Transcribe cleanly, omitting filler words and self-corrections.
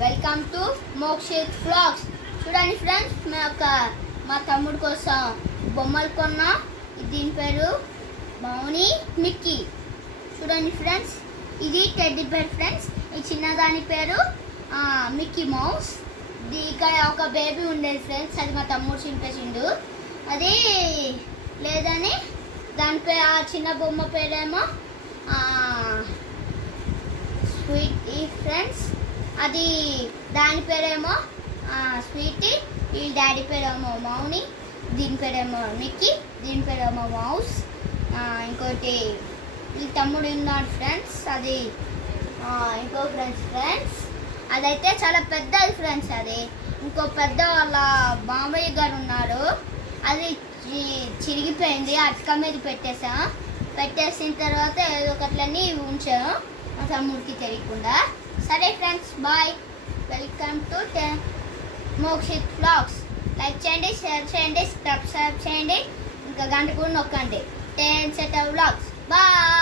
Welcome to Mokshith vlogs. చూడండి friends, మా తమ్ముడు కోసం బొమ్మలు కొన్నాం. దీని పేరు మౌని మిక్కీ. చూడండి ఫ్రెండ్స్, ఇది టెడ్డీ బేర్ ఫ్రెండ్స్. ఈ చిన్నదాని పేరు మిక్కీ మౌస్. ఇక్కడ ఒక బేబీ ఉండేది ఫ్రెండ్స్, అది మా తమ్ముడు చింపేసిండు. అది లేదని దాని పేరు, ఆ చిన్న బొమ్మ పేరేమో స్వీటీ ఫ్రెండ్స్. అది దాని పేరేమో స్వీటీ, ఈ డాడీ పేరేమో మౌని, దీని పేరేమో మిక్కీ, దీని పేరేమో మౌస్. ఇంకోటి ఈ తమ్ముడు ఉన్నాడు ఫ్రెండ్స్, అది ఇంకో ఫ్రెండ్స్ అదైతే చాలా పెద్దది ఫ్రెండ్స్. అది ఇంకో పెద్ద వాళ్ళ బాంబయ్య గారు ఉన్నారు, అది చిరిగిపోయింది. అటక మీద పెట్టేసిన తర్వాత ఏదో ఒకట్లన్నీ ఉంచాము మా తమ్ముడికి తెలియకుండా. సరే friends, bye. Welcome to Mokshith vlogs. Like చేయండి, షేర్ చేయండి, సబ్స్క్రైబ్ చేయండి, ఇంకా గంట కూడా నొక్కండి. 10 సెట్ వ్లాగ్స్. బాయ్.